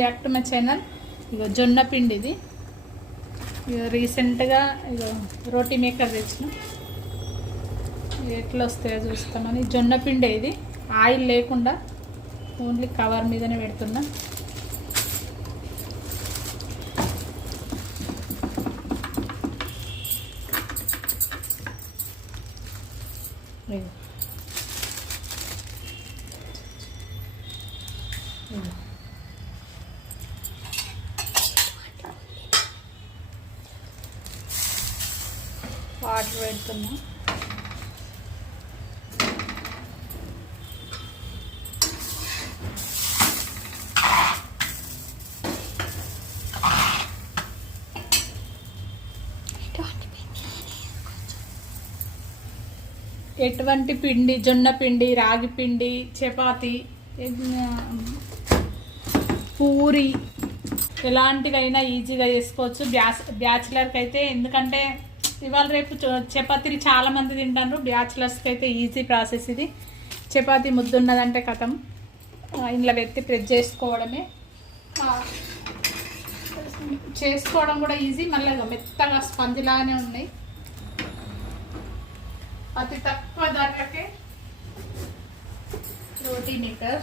Back to my channel. ఇగో జొన్న పిండి ఇది. ఇక రీసెంట్గా ఇక రోటీ మేకర్ తెచ్చిన, ఎట్లా వస్తాయో చూస్తామని. జొన్న పిండి ఇది, ఆయిల్ లేకుండా ఓన్లీ కవర్ మీదనే పెడుతున్నా. వాటర్ పెడుతున్నా. ఎటువంటి పిండి, జొన్న పిండి, రాగి పిండి, చపాతి, పూరి ఎలాంటివైనా ఈజీగా చేసుకోవచ్చు బ్యాచిలర్కి అయితే. ఎందుకంటే ఇవాళ రేపు చపాతీలు చాలామంది తింటారు. బ్యాచిలర్స్కి అయితే ఈజీ ప్రాసెస్ ఇది. చపాతీ ముద్దున్నదంటే కథం ఇంట్లో పెట్టి ప్రెస్ చేసుకోవడమే. చేసుకోవడం కూడా ఈజీ, మళ్ళీ మెత్తగా స్పంజ్ లాగానే ఉన్నాయి. అతి తక్కువ ధరకే రోటీ మేకర్.